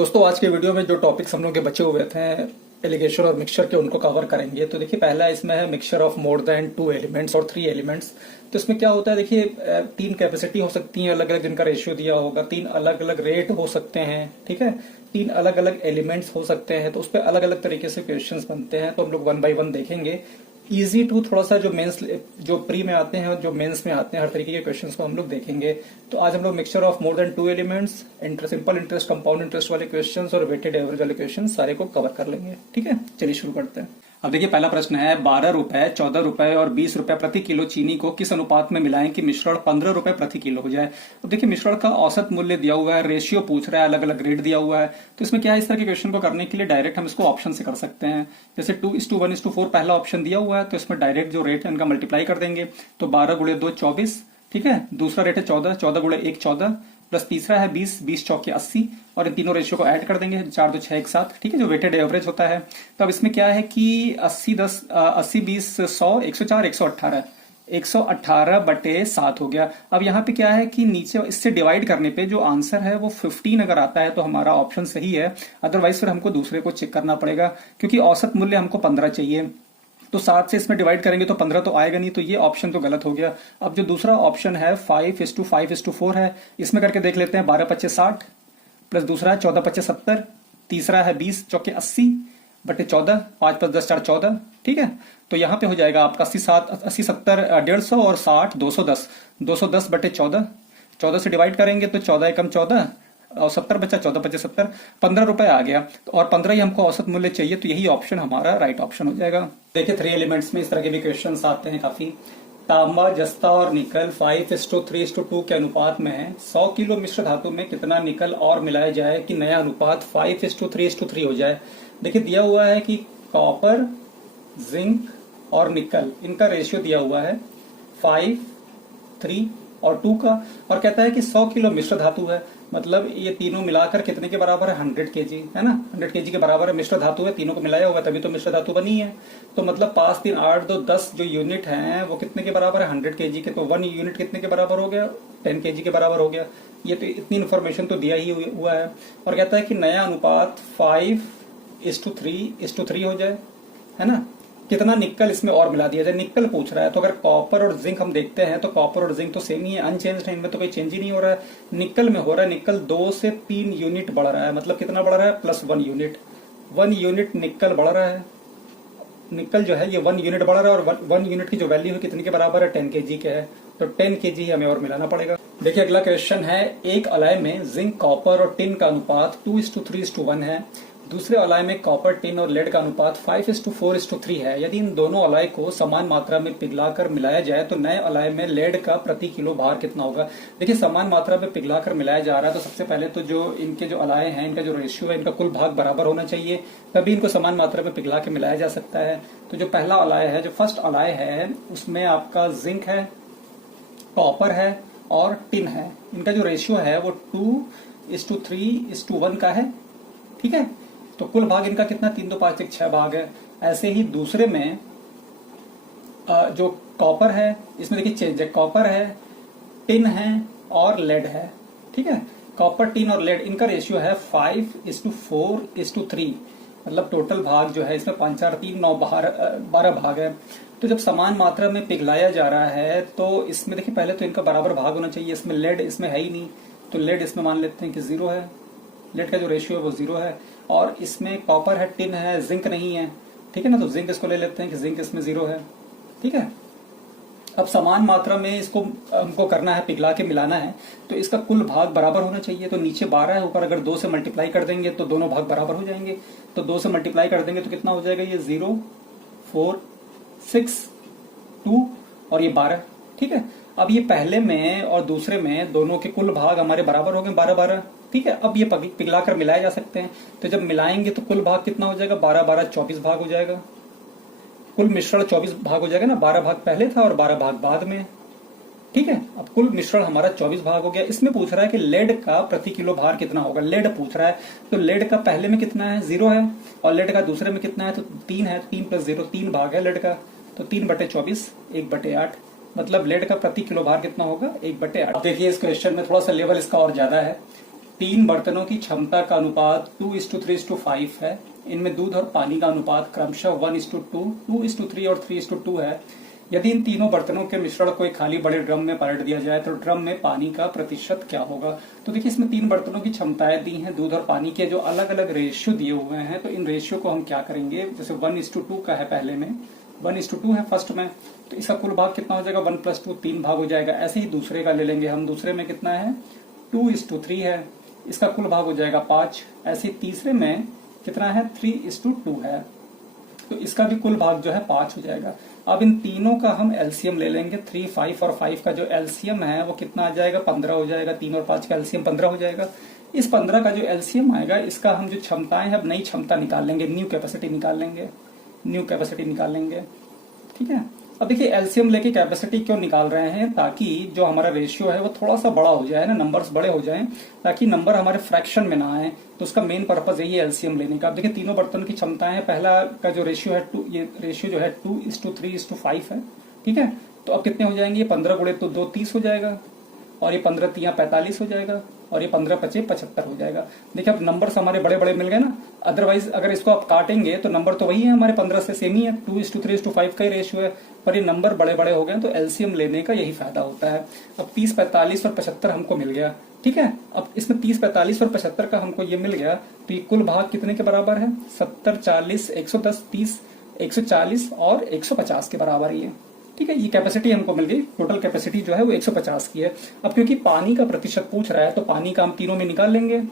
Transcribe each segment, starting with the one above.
दोस्तों आज के वीडियो में जो टॉपिक्स हम लोग के बचे हुए थे एलिगेशन और मिक्सचर के उनको कवर करेंगे। तो देखिए पहला इसमें है mixture of more than 2 elements और 3 एलिमेंट्स। तो इसमें क्या होता है, देखिए 3 कैपेसिटी हो सकती है अलग अलग जिनका रेशियो दिया होगा, 3 अलग अलग रेट हो सकते हैं, ठीक है, 3 अलग अलग एलिमेंट्स हो सकते हैं। तो उस पर अलग अलग तरीके से क्वेश्चंस बनते हैं। तो हम लोग 1 बाय 1 देखेंगे। इजी टू थोड़ा सा जो मेंस जो प्री में आते हैं और जो मेंस में आते हैं, हर तरीके के क्वेश्चंस को हम लोग देखेंगे। तो आज हम लोग mixture of more than 2 elements, simple interest, compound interest वाले क्वेश्चंस और वेटेड एवरेज वाले क्वेश्चंस सारे को कवर कर लेंगे। ठीक है, चलिए शुरू करते हैं। अब देखिए पहला प्रश्न है 12 रुपए, 14 रुपए और 20 रुपए प्रति किलो चीनी को किस अनुपात में मिलाएं कि मिश्रण 15 रुपए प्रति किलो हो जाए। अब देखिए मिश्रण का औसत मूल्य दिया हुआ है, रेशियो पूछ रहा है, अलग अलग रेट दिया हुआ है। तो इसमें क्या है, इस तरह के क्वेश्चन को करने के लिए डायरेक्ट हम इसको ऑप्शन से कर सकते हैं। जैसे 2:1:4 पहला ऑप्शन दिया हुआ है, तो इसमें डायरेक्ट जो रेट है इनका मल्टीप्लाई कर देंगे। तो 12 गुणे 2 24, ठीक है। दूसरा रेट है 14, 14 गुणे 1 14, प्लस तीसरा है 20, 20 चौके 80, और इन तीनों रेशियो को ऐड कर देंगे, 4 2 6 1 7, ठीक है, जो वेटेड एवरेज होता है। तो अब इसमें क्या है कि 80 10 80 20 100 104 118 118/7 हो गया। अब यहाँ पे क्या है कि नीचे इससे डिवाइड करने पे जो आंसर है वो 15 अगर आता है तो हमारा ऑप्शन सही है, अदरवाइज फिर हमको दूसरे को चेक करना पड़ेगा, क्योंकि औसत मूल्य हमको 15 चाहिए। तो 7 से इसमें डिवाइड करेंगे तो 15 तो आएगा नहीं, तो ये ऑप्शन तो गलत हो गया। अब जो दूसरा ऑप्शन है 5:5:4 है, इसमें करके देख लेते हैं। 12 25 60, प्लस दूसरा है 14 25 70, तीसरा है 20 चौके 80/14, 5 5 10 4 14, ठीक है। तो यहाँ पे हो जाएगा आपका 80 70 150 और 60 210, 210/14, 14 से डिवाइड करेंगे तो 14 एकम 14 और 70 बचा, 14 25 70, 15 रुपए आ गया। और 15 ही हमको औसत मूल्य चाहिए, तो यही ऑप्शन हमारा राइट ऑप्शन हो जाएगा। देखिए 3 एलिमेंट्स में इस तरह के भी क्वेश्चन आते हैं काफी। तांबा, जस्ता और निकल 5:3:2 के अनुपात में है। 100 किलो मिश्र धातु में कितना निकल और मिलाया जाए कि नया अनुपात 5:3:3 हो जाए। देखिए दिया हुआ है कि कॉपर, जिंक और निकल, इनका रेशियो दिया हुआ है 5, 3 और 2 का, और कहता है कि 100 किलो मिश्र धातु है, मतलब ये तीनों मिलाकर कितने के बराबर है, 100 kg है ना, 100 kg के बराबर है। मिश्र धातु है, तीनों को मिलाया होगा तभी तो मिश्र धातु बनी है। तो मतलब 5 3 8 2 10 जो यूनिट हैं वो कितने के बराबर है, 100 kg के। तो 1 यूनिट कितने के बराबर हो गया, 10 kg के बराबर हो गया। ये तो इतनी इन्फॉर्मेशन तो दिया ही हुआ है। और कहता है कि नया अनुपात 5:3:3 हो जाए, है ना। कितना निकल इसमें और मिला दिया जाए, निकल पूछ रहा है। तो अगर कॉपर और जिंक हम देखते हैं तो कॉपर और जिंक तो सेम ही है, अनचेंज्ड है, इनमें तो कोई चेंज ही नहीं हो रहा है। निकल में हो रहा है, निकल 2 से 3 यूनिट बढ़ रहा है, मतलब कितना बढ़ रहा है, प्लस 1 यूनिट। 1 यूनिट निकल बढ़ रहा है, निकल जो है ये 1 यूनिट बढ़ रहा है, और 1 यूनिट की जो वैल्यू है कितने के बराबर है, 10 kg के है। तो 10 kg हमें और मिलाना पड़ेगा। देखिए अगला क्वेश्चन है, एक अलाय में जिंक, कॉपर और टिन का अनुपात 2:3:1 है। दूसरे अलाय में कॉपर, टिन और लेड का अनुपात 5:4:3 है। यदि इन दोनों अलाय को समान मात्रा में पिघलाकर मिलाया जाए तो नए अलाय में लेड का प्रति किलो भार कितना होगा। देखिए समान मात्रा में पिघलाकर मिलाया जा रहा है, तो सबसे पहले तो जो इनके जो अलाय हैं, इनका जो रेशियो है, इनका कुल भाग बराबर होना चाहिए, तभी इनको समान मात्रा में पिघला के मिलाया जा सकता है। तो जो पहला अलाय है, जो फर्स्ट अलाय है, उसमें आपका जिंक है, कॉपर है और टिन है। इनका जो रेशियो है वो 2:3:1 का है, ठीक है। तो कुल भाग इनका कितना, 3 2 5 1 6 भाग है। ऐसे ही दूसरे में जो कॉपर है, इसमें देखिए चेंज है, कॉपर है, टिन है और लेड है, ठीक है। कॉपर, टिन और लेड, इनका रेशियो है 5:4:3, मतलब टोटल भाग जो है इसमें 5 4 3 9 12 भाग है। तो जब समान मात्रा में पिघलाया जा रहा है तो इसमें देखिए पहले तो इनका बराबर भाग होना चाहिए। इसमें लेड इसमें है ही नहीं, तो लेड इसमें मान लेते हैं कि 0 है, लेड का जो रेशियो है वो 0 है। और इसमें कॉपर है, टिन है, जिंक नहीं है, ठीक है ना। तो जिंक इसको ले लेते हैं कि जिंक इसमें 0 है, ठीक है। अब समान मात्रा में इसको हमको करना है, पिघला के मिलाना है, तो इसका कुल भाग बराबर होना चाहिए। तो नीचे 12 है, ऊपर अगर 2 से मल्टीप्लाई कर देंगे तो दोनों भाग बराबर हो जाएंगे। तो 2 से मल्टीप्लाई कर देंगे तो कितना हो जाएगा, ये 0 4 6 2 और ये 12, ठीक है। अब ये पहले में और दूसरे में दोनों के कुल भाग हमारे बराबर हो गए, 12 12, ठीक है। अब ये पिघला कर मिलाए जा सकते हैं। तो जब मिलाएंगे तो कुल भाग कितना हो जाएगा, 12 12 24 भाग हो जाएगा। कुल मिश्रण 24 भाग हो जाएगा ना, 12 भाग पहले था और 12 भाग बाद में, ठीक है। अब कुल मिश्रण हमारा 24 भाग हो गया। इसमें पूछ रहा है कि लेड का प्रति किलो भार कितना होगा, लेड पूछ रहा है। तो लेड का पहले में कितना है, 0 है, और लेड का दूसरे में कितना है, तो 3 है, 3 + 0 3 भाग है लेड का। तो 3/24 1/8, मतलब लेड का प्रति किलो भार कितना होगा, 1/8। अब देखिए इस क्वेश्चन में थोड़ा सा लेवल इसका और ज्यादा है। तीन बर्तनों की क्षमता का अनुपात 2:3:5 है। इनमें दूध और पानी का अनुपात क्रमशः 1:2, 2:3 और 3:2 है। यदि इन तीनों बर्तनों के मिश्रण को एक खाली बड़े ड्रम में पलट दिया जाए तो ड्रम में पानी का प्रतिशत क्या होगा। तो देखिए इसमें तीन बर्तनों की क्षमताएं दी हैं, दूध और पानी के जो अलग अलग रेशियो दिए हुए हैं, तो इन रेशियो को हम क्या करेंगे, जैसे 1:2 का है, पहले में 1:2 है फर्स्ट में, तो इसका कुल भाग कितना हो जाएगा, 1+2, 3 भाग हो जाएगा। ऐसे ही दूसरे का ले लेंगे हम, दूसरे में कितना है, 2:3 है, इसका कुल भाग हो जाएगा 5। ऐसे ही तीसरे में कितना है, 3:2 है, तो इसका भी कुल भाग जो है 5 हो जाएगा। अब इन तीनों का हम एलसीएम ले लेंगे, 3, 5 और 5 का जो एलसीएम है वो कितना आ जाएगा, 15 हो जाएगा। 3 और 5 का एलसीएम 15 हो जाएगा। इस 15 का जो एलसीएम आएगा, इसका हम जो क्षमताएं हैं, अब नई क्षमता निकाल लेंगे, न्यू कैपेसिटी निकाल लेंगे, न्यू कैपेसिटी निकाल लेंगे। ठीक है, अब देखिए एलसीएम लेके कैपेसिटी क्यों निकाल रहे हैं, ताकि जो हमारा रेशियो है वो थोड़ा सा बड़ा हो जाए ना, नंबर्स बड़े हो जाएं, ताकि नंबर हमारे फ्रैक्शन में ना आए। तो उसका मेन पर्पज यही है एलसीएम लेने का। अब देखिए तीनों बर्तन की क्षमताएं हैं, पहला का जो रेशियो है 2, ये रेशियो जो है 2:3:5 है। ठीक है, तो अब कितने हो जाएंगे, 15 गुणे तो 2, 30 हो जाएगा, और ये 15 तिया 45 हो जाएगा, और ये 15 पचे 75 हो जाएगा। देखिए अब नंबर्स हमारे बड़े बड़े मिल गए ना, अदरवाइज अगर इसको आप काटेंगे तो नंबर तो वही है हमारे, 15 से सेम ही है, 2:3:5 का ही रेशियो है, पर ये नंबर बड़े बड़े हो गए, तो एलसीएम लेने का यही फायदा होता है। अब 30, 45 और 75 हमको मिल गया। ठीक है, अब इसमें 30, 45 और 75 का हमको ये मिल गया, तो ये कुल भाग कितने के बराबर है, 70, 40, 110, 30, 140 और 150 के बराबर ही है। ठीक है, ये कैपेसिटी हमको मिल गई, टोटल कैपेसिटी जो है वो 150 की है। अब क्योंकि पानी का प्रतिशत पूछ रहा है, तो पानी का हम तीनों में निकाल लेंगे।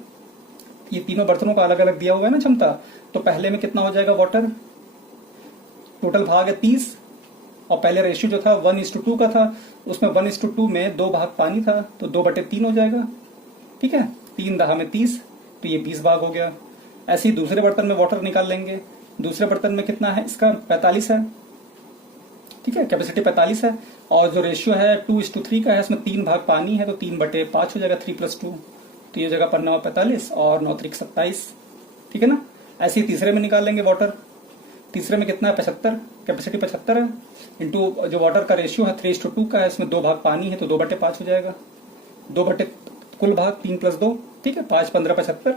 ये तीनों बर्तनों का अलग अलग दिया हुआ है ना क्षमता, तो पहले में कितना हो जाएगा, वाटर, टोटल भाग है 30, और पहले रेशियो जो था 1:2 का था, उसमें 1:2 में 2 भाग पानी था, तो 2/3 हो जाएगा। ठीक है, 3 दहा में 30, तो ये 20 भाग हो गया। ऐसे ही दूसरे बर्तन में वाटर निकाल लेंगे, दूसरे बर्तन में कितना है, इसका 45 है। ठीक है, कैपेसिटी 45 है, और जो रेशियो है 2:3 का है, इसमें 3 भाग पानी है, तो 3/5 हो जाएगा, 3+2, तो ये जगह पर 9 45 और 9 3 27। ठीक है ना, ऐसे ही तीसरे में निकाल लेंगे वाटर, तीसरे में कितना है, 75, कैपेसिटी 75 है, इंटू जो वाटर का रेशियो है 3:2 का है, इसमें 2 भाग पानी है, तो 2/5 हो जाएगा, 2 कुल भाग 3+2। ठीक है, 5, 15, 75,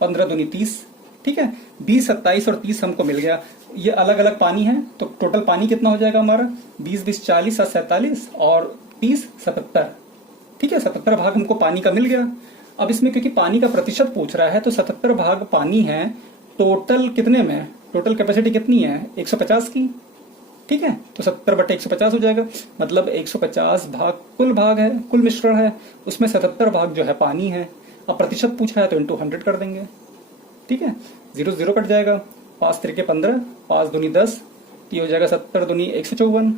15 दूनी 30। ठीक है, 20, 27 और 30 हमको मिल गया। ये अलग अलग पानी है, तो टोटल पानी कितना हो जाएगा हमारा, 20, 20, 40, 47 और 30, 77। ठीक है, 77 भाग हमको पानी का मिल गया। अब इसमें क्योंकि पानी का प्रतिशत पूछ रहा है, तो 77 भाग पानी है, टोटल कितने में, टोटल कैपेसिटी कितनी है, 150 की। ठीक है, तो 70/150 हो जाएगा, मतलब 150 भाग कुल भाग है, कुल मिश्रण है, उसमें 77 भाग जो है पानी है। अब प्रतिशत पूछ रहा है तो इंटू 100 कर देंगे। ठीक है, 0 0 कट जाएगा, 5 3 15, 5 दूनी 10, ये हो जाएगा 70 दूनी 154।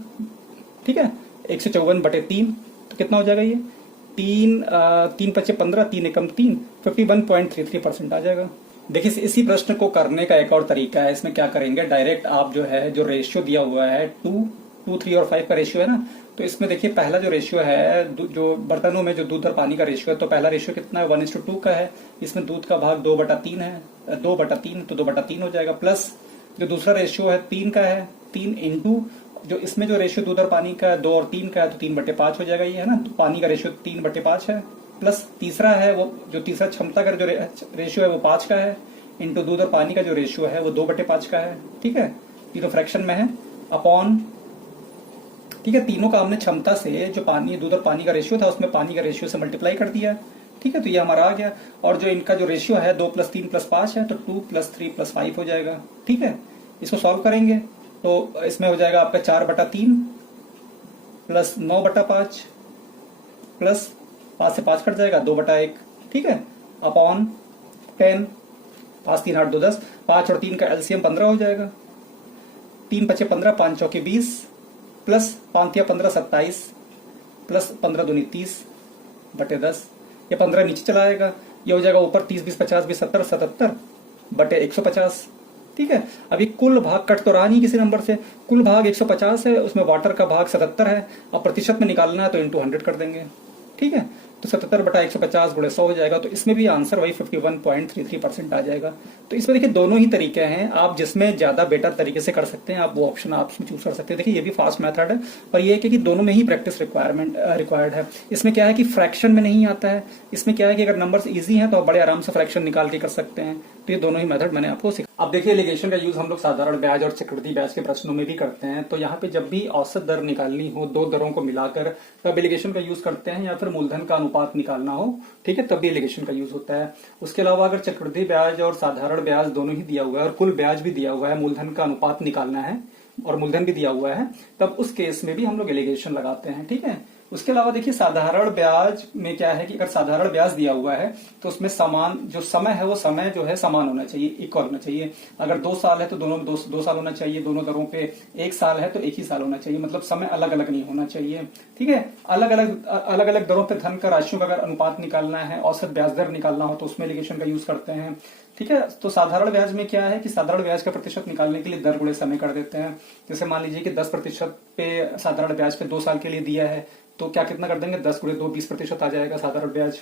ठीक है, 154/3, तो कितना हो जाएगा ये, 3 5 15, 3 एकम 3, 51.33% आ जाएगा। देखिए इसी प्रश्न को करने का एक और तरीका है, इसमें क्या करेंगे, डायरेक्ट आप जो है, जो रेशियो दिया हुआ है 2, 3 और 5 का रेशियो है ना, तो इसमें देखिए पहला जो रेशियो है, जो बर्तनों में जो दूध और पानी का रेशियो है, तो पहला रेशियो कितना है, 1:2 का है, इसमें दूध का भाग 2/3 है, 2/3, तो 2/3 हो जाएगा, प्लस जो दूसरा रेशियो है 3 का है, 3 इंटू जो इसमें जो रेशियो दूध और पानी का 2 और 3 का है, तो 3/5 हो जाएगा ये, है ना, तो पानी का रेशियो 3/5 है, प्लस तीसरा है वो जो तीसरा क्षमता का जो रेशियो है वो 5 का है, इंटू दूध और पानी का जो रेशियो है वो 2/5 का है। ठीक है, तीनों फ्रैक्शन में है, अपॉन, ठीक है, तीनों का हमने क्षमता से जो पानी, दूध और पानी का रेशियो था, उसमें पानी का रेशियो से मल्टीप्लाई कर दिया। ठीक है, तो ये हमारा आ गया, और जो इनका जो रेशियो है 2 + 3 + 5 है, तो 2 + 3 + 5 हो जाएगा। ठीक है, इसको सॉल्व करेंगे तो इसमें हो जाएगा आपका 4/3 प्लस 9/5 प्लस 5 से 5 कट जाएगा, 2/1। ठीक है, अपॉन 10, 5 3 8 2 10, 5 और 3 का एलसीएम 15 हो जाएगा, 3 5 15, 5 चौके 20 प्लस 5 या 15 27 प्लस 15 दूनी 30/10, ये 15 नीचे चला आएगा, ये हो जाएगा ऊपर 30 20 50 20 70 77/150। ठीक है, अभी कुल भाग कट तो रहा नहीं किसी नंबर से, कुल भाग 150 है, उसमें वाटर का भाग 77 है, अब प्रतिशत में निकालना है तो इंटू 100 कर देंगे। ठीक है, तो 77/150 गुणे 100 हो जाएगा। तो इसमें भी आंसर वही 51.33% आ जाएगा। तो इसमें देखिए दोनों ही तरीके हैं, आप जिसमें ज्यादा बेटर तरीके से कर सकते हैं आप वो ऑप्शन आप उसमें चूज कर सकते हैं। देखिए ये भी फास्ट मेथड है, पर ये है कि दोनों में ही प्रैक्टिस रिक्वायर्ड है। इसमें क्या है कि फ्रैक्शन में नहीं आता है, इसमें क्या है कि अगर नंबर्स इजी हैं तो आप बड़े आराम से फ्रैक्शन निकाल के कर सकते हैं। तो ये दोनों ही मेथड मैंने आपको सिखा। अब देखिए एलिगेशन का यूज हम लोग साधारण ब्याज और चक्रवृद्धि ब्याज के प्रश्नों में भी करते हैं। तो यहाँ पे जब भी औसत दर निकालनी हो दो दरों को मिलाकर तब एलिगेशन का यूज करते हैं, या फिर मूलधन का अनुपात निकालना हो, ठीक है, तब भी एलिगेशन का यूज होता है। उसके अलावा अगर चक्रवृद्धि ब्याज और साधारण ब्याज दोनों ही दिया हुआ है और कुल ब्याज भी दिया हुआ है, मूलधन का अनुपात निकालना है और मूलधन भी दिया हुआ है, तब उस केस में भी हम लोग एलिगेशन लगाते हैं, ठीक है। उसके अलावा देखिए साधारण ब्याज में क्या है कि अगर साधारण ब्याज दिया हुआ है तो उसमें समान जो समय है वो समय जो है समान होना चाहिए, इक्वल होना चाहिए। अगर 2 साल है तो दोनों 2 साल होना चाहिए, दोनों दरों पे 1 साल है तो 1 ही साल होना चाहिए, मतलब समय अलग अलग नहीं होना चाहिए, ठीक है। अलग अलग दरों पे धन का राशियों का अगर अनुपात निकालना है, औसत ब्याज दर निकालना हो तो उसमें एलिगेशन का यूज करते हैं, ठीक है। तो साधारण ब्याज में क्या है कि साधारण ब्याज का प्रतिशत निकालने के लिए दर गुणे समय कर देते हैं। जैसे मान लीजिए कि 10% पे साधारण ब्याज पे 2 साल के लिए दिया है तो क्या कितना कर देंगे, 10 गुणे 2 20% आ जाएगा साधारण ब्याज।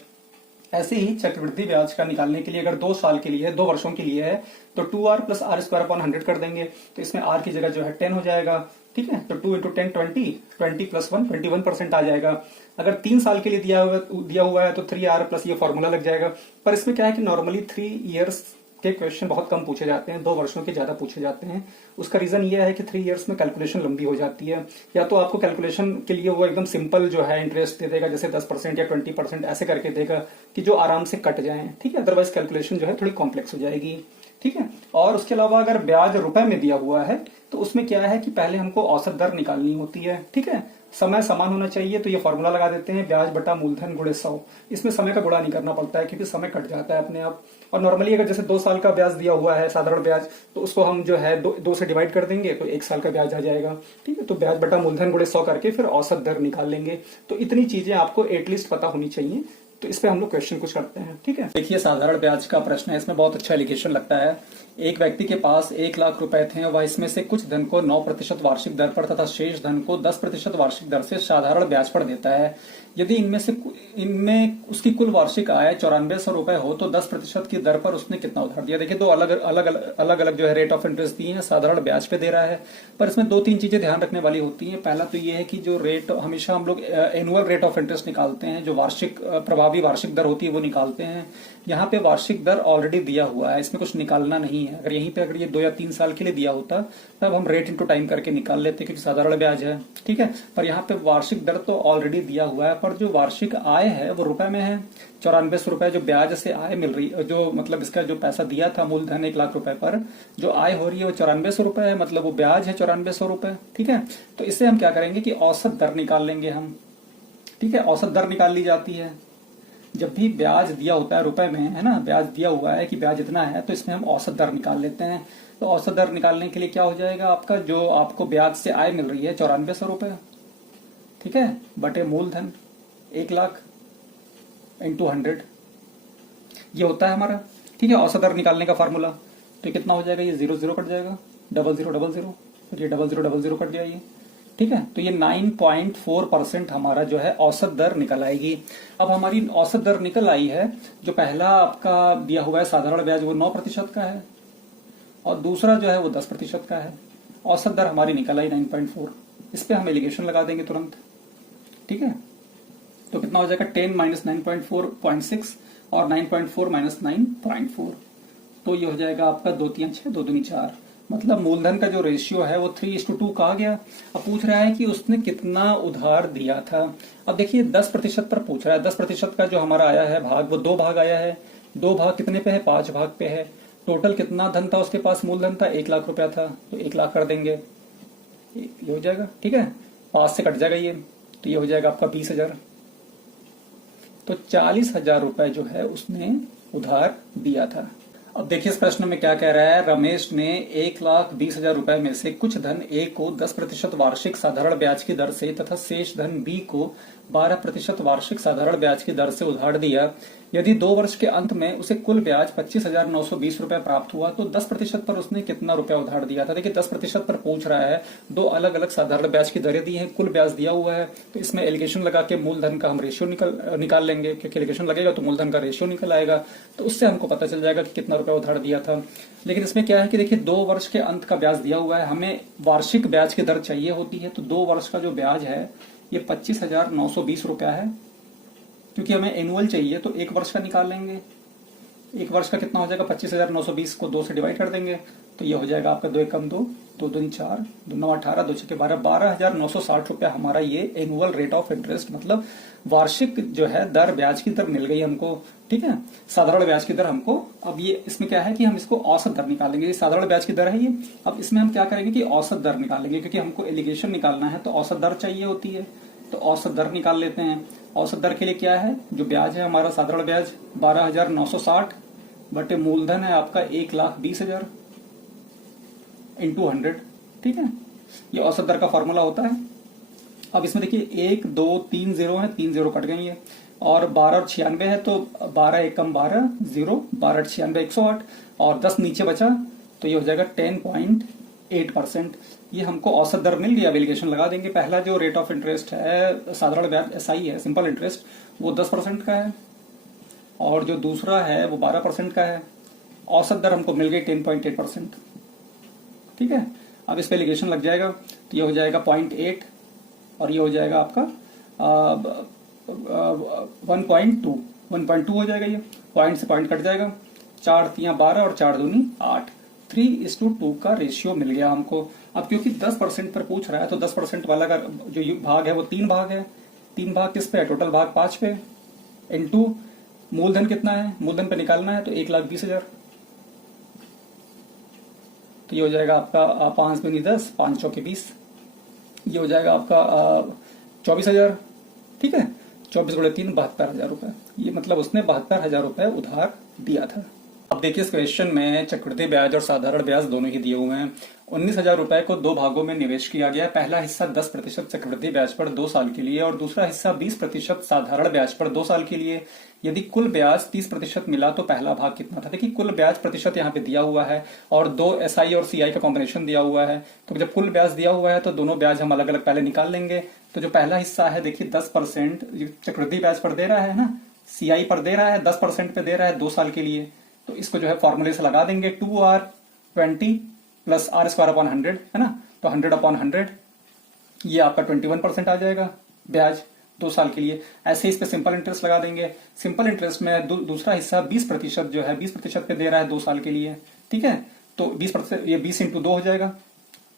ऐसे ही चक्रवृद्धि ब्याज का निकालने के लिए अगर 2 साल के लिए है, 2 वर्षों के लिए है तो 2r + r² कर देंगे। तो इसमें r की जगह जो है 10 हो जाएगा, ठीक है। तो 2 × 10 20 + 1 21% आ जाएगा। अगर 3 साल के लिए दिया हुआ है तो 3r + ये फॉर्मूला लग जाएगा। पर इसमें क्या है कि नॉर्मली 3 इयर्स के क्वेश्चन बहुत कम पूछे जाते हैं, 2 वर्षों के ज्यादा पूछे जाते हैं। उसका रीजन ये है कि 3 इयर्स में कैलकुलेशन लंबी हो जाती है, या तो आपको कैलकुलेशन के लिए वो एकदम सिंपल जो है इंटरेस्ट दे देगा, जैसे 10% या 20% ऐसे करके देगा कि जो आराम से कट जाए, ठीक है। अदरवाइज कैलकुलेशन जो है थोड़ी कॉम्प्लेक्स हो जाएगी, ठीक है। और उसके अलावा अगर ब्याज रुपए में दिया हुआ है तो उसमें क्या है कि पहले हमको औसत दर निकालनी होती है, ठीक है। समय समान होना चाहिए तो ये फॉर्मूला लगा देते हैं, ब्याज बटा मूलधन गुणे 100। इसमें समय का गुणा नहीं करना पड़ता है क्योंकि समय कट जाता है अपने आप। और नॉर्मली अगर जैसे 2 साल का ब्याज दिया हुआ है साधारण ब्याज, तो उसको हम जो है 2 से डिवाइड कर देंगे तो 1 साल का ब्याज आ जाएगा, ठीक है। तो ब्याज बटा मूलधन गुणे 100 करके फिर औसत दर निकाल लेंगे। तो इतनी चीजें आपको एटलीस्ट पता होनी चाहिए। तो इस पे हम लोग क्वेश्चन कुछ करते हैं, ठीक है। देखिए साधारण ब्याज का प्रश्न है, इसमें बहुत अच्छा एलिगेशन लगता है। एक व्यक्ति के पास 1 लाख रुपए थे, वह इसमें से कुछ धन को 9% वार्षिक दर पर तथा शेष धन को 10% वार्षिक दर से साधारण ब्याज पर देता है। यदि इनमें उसकी कुल वार्षिक आय 9400 रुपए हो तो 10% की दर पर उसने कितना उधार दिया। देखिए 2 अलग जो है रेट ऑफ इंटरेस्ट दिए हैं, साधारण ब्याज पे दे रहा है। पर इसमें 2-3 चीजें ध्यान रखने वाली होती हैं। पहला तो ये है कि जो रेट हमेशा हम लोग एनुअल रेट ऑफ इंटरेस्ट निकालते हैं, जो प्रभावी वार्षिक दर होती है वो निकालते हैं। यहाँ पे वार्षिक दर ऑलरेडी दिया हुआ है, इसमें कुछ निकालना नहीं है। अगर यहीं पे अगर ये 2 या 3 साल के लिए दिया होता तब हम रेट इनटू टाइम करके निकाल लेते क्योंकि साधारण ब्याज है, ठीक है। पर यहाँ पे वार्षिक दर तो ऑलरेडी दिया हुआ है, पर जो वार्षिक आय है वो रुपए में है। 9400 रुपए जो ब्याज से आय मिल रही है, जो मतलब इसका जो पैसा दिया था मूलधन 1 लाख रुपए पर, जो आय हो रही है वो 9400 रुपए है, मतलब वो ब्याज है 9400 रुपए, ठीक है। तो इससे हम क्या करेंगे कि औसत दर निकाल लेंगे हम, ठीक है। औसत दर निकाल ली जाती है जब भी ब्याज दिया होता है रुपए में, है ना, ब्याज दिया हुआ है कि ब्याज इतना है तो इसमें हम औसत दर निकाल लेते हैं। तो औसत दर निकालने के लिए क्या हो जाएगा, आपका जो आपको ब्याज से आय मिल रही है 9400 रुपए, ठीक है, बटे मूलधन 1 लाख इंटू 100, ये होता है हमारा, ठीक है, औसत दर निकालने का फार्मूला। तो कितना हो जाएगा, ये 0 0 कट जाएगा, 0 0 0 0, फिर ये 0 0 0 0 कट जाएगी, ठीक है। तो ये 9.4% हमारा जो है औसत दर निकल आएगी। अब हमारी औसत दर निकल आई है, जो पहला आपका दिया हुआ है साधारण ब्याज वो 9% का है और दूसरा जो है वो 10% का है। औसत दर हमारी निकल आई 9.4। इस पे हम एलिगेशन लगा देंगे तुरंत, ठीक है। तो कितना हो जाएगा, 10 - 9.4.6 और 9.4 - 9.4, तो ये हो जाएगा आपका 2 3 6 2 दूनी 4, मतलब मूलधन का जो रेशियो है वो 3:2 का आ गया। अब पूछ रहा है कि उसने कितना उधार दिया था। अब देखिए 10% पर पूछ रहा है, 10% का जो हमारा आया है भाग वो 2 भाग आया है। 2 भाग कितने पे है, 5 भाग पे है। टोटल कितना धन था उसके पास, मूलधन था 1 लाख रुपया था, तो 1 लाख कर देंगे, ये हो जाएगा, ठीक है। 5 से कट जाएगा ये, तो ये हो जाएगा आपका 20,000। तो 40,000 रुपए जो है उसने उधार दिया था। अब देखिए इस प्रश्न में क्या कह रहा है। रमेश ने 1,20,000 रुपए में से कुछ धन ए को 10% वार्षिक साधारण ब्याज की दर से तथा शेष धन बी को 12% वार्षिक साधारण ब्याज की दर से उधार दिया। यदि 2 वर्ष के अंत में उसे कुल ब्याज 25,920 रुपए प्राप्त हुआ तो 10% पर उसने कितना रुपया उधार दिया था। देखिए 10% पर पूछ रहा है, दो अलग अलग साधारण ब्याज की दरें दी हैं, कुल ब्याज दिया हुआ है, तो इसमें एलिगेशन लगा के मूलधन का हम रेशियो निकाल लेंगे, क्योंकि एलिगेशन लगेगा तो मूलधन का रेशियो निकल आएगा, तो उससे हमको पता चल जाएगा कि कितना रुपया उधार दिया था। लेकिन इसमें क्या है कि देखिए 2 वर्ष के अंत का ब्याज दिया हुआ है, हमें वार्षिक ब्याज की दर चाहिए होती है, तो 2 वर्ष का जो ब्याज है ये 25,920 रुपया है। क्योंकि हमें एनुअल चाहिए तो 1 वर्ष का निकाल लेंगे। 1 वर्ष का कितना हो जाएगा, 25,920 को 2 से डिवाइड कर देंगे तो ये हो जाएगा आपका 2 एकम 2, 2 दूनी 4, 2 9 18, 2 6 12, 12,960 रुपया हमारा ये एनुअल रेट ऑफ इंटरेस्ट, मतलब वार्षिक जो है दर, ब्याज की दर मिल गई हमको। ठीक है, साधारण ब्याज की दर हमको, अब ये इसमें क्या है कि हम इसको औसत दर निकालेंगे। ये साधारण ब्याज की दर है ये, अब इसमें हम क्या करेंगे कि औसत दर निकालेंगे, क्योंकि हमको एलिगेशन निकालना है तो औसत दर चाहिए होती है, तो औसत दर निकाल लेते हैं। औसत दर के लिए क्या है, जो ब्याज है हमारा साधारण ब्याज 12,960 बटे मूलधन है आपका 1,20,000 इंटू 100। ठीक है, ये औसत दर का फॉर्मूला होता है। अब इसमें देखिए 1 2 3 जीरो है, 3 जीरो कट गई है, और 12 और 96 है, तो 12 एकम 12 जीरो, 12 96 108, और 10 नीचे बचा तो ये हो जाएगा 10.8%। ये हमको औसत दर मिल गया, एलिगेशन लगा देंगे। पहला जो रेट ऑफ इंटरेस्ट है साधारण ब्याज एसआई है, सिंपल इंटरेस्ट, वो 10% का है, और जो दूसरा है वो 12% का है। औसत दर हमको मिल गई 10.8%। ठीक है, अब इस पे एलिगेशन लग जाएगा तो ये हो जाएगा 0.8 और ये हो जाएगा आपका 1.2 हो जाएगा। ये पॉइंट से पॉइंट कट जाएगा, 4 3 12 और 4 दूनी 8, 3:2 का रेशियो मिल गया हमको। अब क्योंकि 10% पर पूछ रहा है तो 10% वाला का जो भाग है वो 3 भाग है। 3 भाग किस पे है, टोटल भाग 5 पे, इनटू मूलधन कितना है, मूलधन पे निकालना है तो 1,20,000, तो ये हो जाएगा आपका 5 दूनी 10, 5 चौके 20, ये हो जाएगा आपका 24,000। ठीक है, 24 गुणे 3 72,000 रुपए, ये मतलब उसने 72,000 रुपए उधार दिया था। अब देखिए इस क्वेश्चन में चक्रवृद्धि ब्याज और साधारण ब्याज दोनों ही दिए हुए हैं। 19,000 रुपए को 2 भागों में निवेश किया गया है। पहला हिस्सा 10% चक्रवृद्धि ब्याज पर 2 साल के लिए और दूसरा हिस्सा 20% साधारण ब्याज पर 2 साल के लिए। यदि कुल ब्याज 30% मिला तो पहला भाग कितना था। देखिए कुल ब्याज प्रतिशत यहाँ पे दिया हुआ है और 2 एसआई और सीआई का कॉम्बिनेशन दिया हुआ है, तो जब कुल ब्याज दिया हुआ है तो दोनों ब्याज हम अलग अलग पहले निकाल लेंगे। तो जो पहला हिस्सा है देखिए 10% चक्रवृद्धि ब्याज पर दे रहा है ना, सीआई पर दे रहा है, 10% पे दे रहा है 2 साल के लिए, तो इसको जो है फॉर्मूले से लगा देंगे 2R20 प्लस R² है ना, तो 100/100 ये आपका 21% आ जाएगा ब्याज 2 साल के लिए। ऐसे ही इस पे सिंपल इंटरेस्ट लगा देंगे। सिंपल इंटरेस्ट में दूसरा हिस्सा 20% जो है 20% पे दे रहा है 2 साल के लिए। ठीक है, तो 20%, ये 20 × 2 हो जाएगा,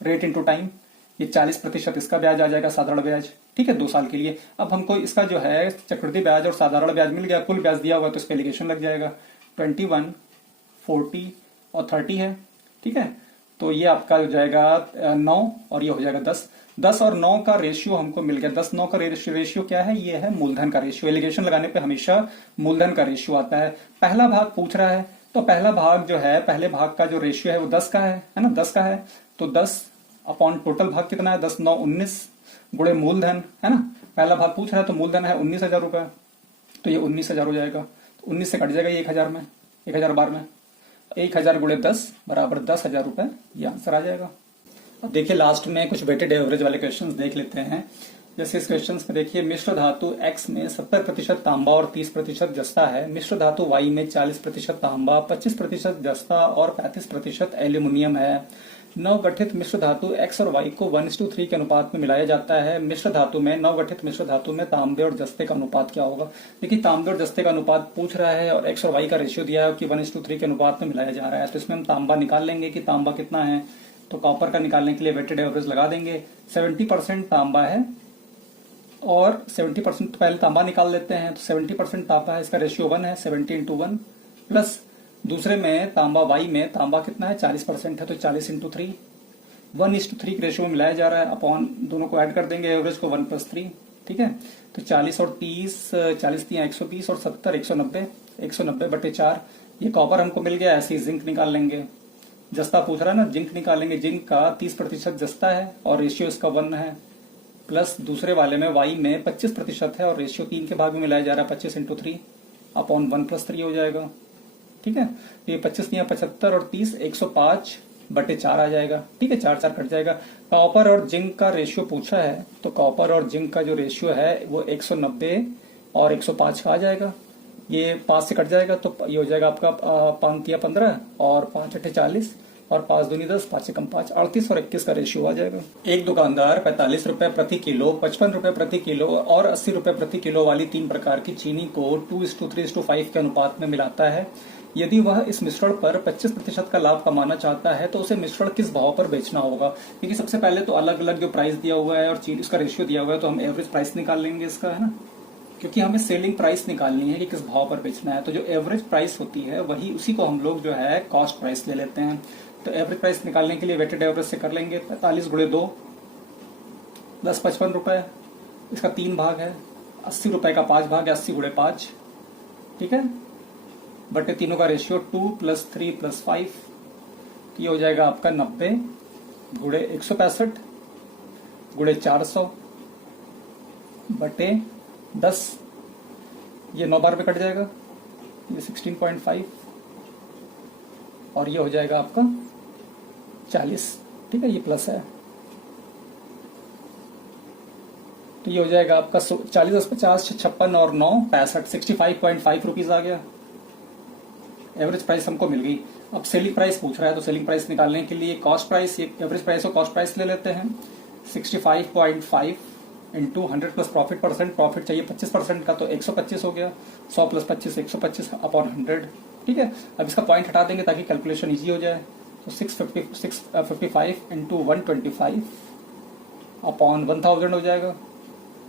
रेट इंटू टाइम, ये 40% इसका ब्याज आ जाएगा साधारण ब्याज। ठीक है, 2 साल के लिए। अब हमको इसका जो है चक्रवृद्धि ब्याज और साधारण ब्याज मिल गया, कुल ब्याज दिया हुआ है तो इस पे एलिगेशन लग जाएगा। 21, 40 और 30 है। ठीक है, तो ये आपका हो जाएगा 9 और ये हो जाएगा 10। 10 और 9 का रेशियो हमको मिल गया। 10-9 का रेशियो क्या है, ये है मूलधन का रेशियो। एलिगेशन लगाने पे हमेशा मूलधन का रेशियो आता है। पहला भाग पूछ रहा है तो पहला भाग जो है, पहले भाग का जो रेशियो है वो 10 का है ना, 10 का है, तो 10 अपॉन टोटल भाग कितना है, 10 9 19 गुणे मूलधन है ना। पहला भाग पूछ रहा है तो मूलधन है 19,000 रुपए, तो ये 19,000 हो जाएगा। 19 से कट जाएगा ये 1,000 में, 1,000 बार में, 1,000 गुणे 10 बराबर 10,000 रुपए, ये आंसर आ जाएगा। अब देखिए लास्ट में कुछ वेटेड एवरेज वाले क्वेश्चंस देख लेते हैं। जैसे इस क्वेश्चन में देखिए मिश्र धातु X में 70% तांबा और 30% जस्ता है। मिश्र धातु Y में 40% तांबा, 25% जस्ता और 35% एल्यूमिनियम है। नवगठित मिश्र धातु X और Y को 1:3 के अनुपात में मिलाया जाता है। मिश्र धातु में, नवगठित मिश्र धातु में तांबे और जस्ते का अनुपात क्या होगा। देखिए तांबे और जस्ते का अनुपात पूछ रहा है और X और Y का रेशियो दिया है कि 1:3 के अनुपात में मिलाया जा रहा है, तो इसमें हम तांबा निकाल लेंगे कि तांबा कितना है। तो कॉपर का निकालने के लिए वेटेड एवरेज लगा देंगे। 70% तांबा है और 70% पहले तांबा निकाल लेते हैं, तो 70% तांबा है, इसका रेशियो 1 है, 70:1 प्लस दूसरे में तांबा Y में तांबा कितना है 40% है, तो 40×3 1:3 के रेशियो में मिलाया जा रहा है, अपॉन दोनों को ऐड कर देंगे एवरेज को 1 + 3। ठीक है। तो 40 और 30, 40 दिया 120 और 70 190, 190/4। ये कॉपर हमको मिल गया, ऐसे ही जिंक निकाल लेंगे। जस्ता पूछ रहा है ना, जिंक निकालेंगे। जिंक का 30% जस्ता है और रेशियो इसका 1 है, प्लस दूसरे वाले में वाई में 25% है और रेशियो 3 के भाग में मिलाया जा रहा है, 25 × 3 अपॉन 1 + 3 हो जाएगा। ठीक है, ये 25 दिया 75 और 30 105/4 आ जाएगा। ठीक है, 4 4 कट जाएगा। कॉपर और जिंक का रेशियो पूछा है, तो कॉपर और जिंक का जो रेशियो है वो 190 और 105 का आ जाएगा। ये 5 से कट जाएगा तो ये हो जाएगा आपका 5 × 15 और 5 × 8 40 और 5 दूनी 10, 5 से कम 5, 38 और 21 का रेशियो आ जाएगा। एक दुकानदार 45 रुपए प्रति किलो, 55 रुपए प्रति किलो और 80 रुपए प्रति किलो वाली 3 प्रकार की चीनी को 2:3:5 के अनुपात में मिलाता है। यदि वह इस मिश्रण पर 25% का लाभ कमाना चाहता है तो उसे मिश्रण किस भाव पर बेचना होगा? क्योंकि सबसे पहले तो अलग अलग जो प्राइस दिया हुआ है और चीनी उसका रेशियो दिया हुआ है, तो हम एवरेज प्राइस निकाल लेंगे इसका, है ना, क्योंकि हमें सेलिंग प्राइस निकालनी है कि किस भाव पर बेचना है। तो जो एवरेज प्राइस होती है वही, उसी को हम लोग जो है कॉस्ट प्राइस ले लेते हैं। तो एवरेज प्राइस निकालने के लिए वेटेड एवरेज से कर लेंगे। 45 × 2 10 55 रुपए, इसका 3 भाग है। 80 रुपए का 5 भाग है, 80 × 5, ठीक है, बटे तीनों का रेशियो 2 + 3 + 5, ये हो जाएगा आपका 90 × 165 × 400 बटे 10, ये 9 बार पे कट जाएगा, ये 16.5 और ये हो जाएगा आपका 40। ठीक है, ये प्लस है, तो ये हो जाएगा आपका 40 + 50 56 और 9 65, 65.5 रुपीज आ गया। एवरेज प्राइस हमको मिल गई। अब सेलिंग प्राइस पूछ रहा है, तो सेलिंग प्राइस निकालने के लिए कॉस्ट प्राइस, एवरेज प्राइस और कॉस्ट प्राइस ले लेते हैं। 65.5 × 100 + प्रॉफिट परसेंट, प्रॉफिट चाहिए 25% का, तो 125 हो गया। 100 + 25 125 अपॉन 100। ठीक है, अब इसका पॉइंट हटा देंगे ताकि कैलकुलेशन इजी हो जाए। तो 655 × 125 अपॉन 1000 हो जाएगा।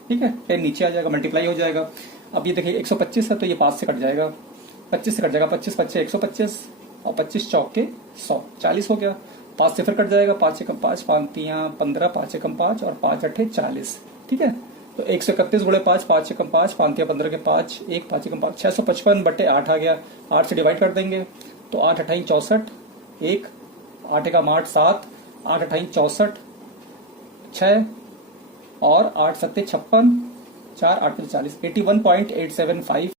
ठीक है, 10 नीचे आ जाएगा, मल्टीप्लाई हो जाएगा। अब ये देखिए 125 है तो ये 5 से कट जाएगा, 25 से कट जाएगा, 25 × 5 = 125 और 25 चौके 100, 40 हो गया। 5 से फिर कट जाएगा, 5 से कम 5, 5 × 15, 5 से कम 5 और 5 × 8 40। ठीक है, तो 131 × 5, 5 से कम 5, 5 × 15 के 5, 1 5 से कम 5, 655/8 आ गया। 8 से डिवाइड कर देंगे तो 8 × 8 = 64, 1 8 × 8 = 7, 8 × 8 = 64, 6 और 8 × 7 = 56, 4 8 × 40, 81.875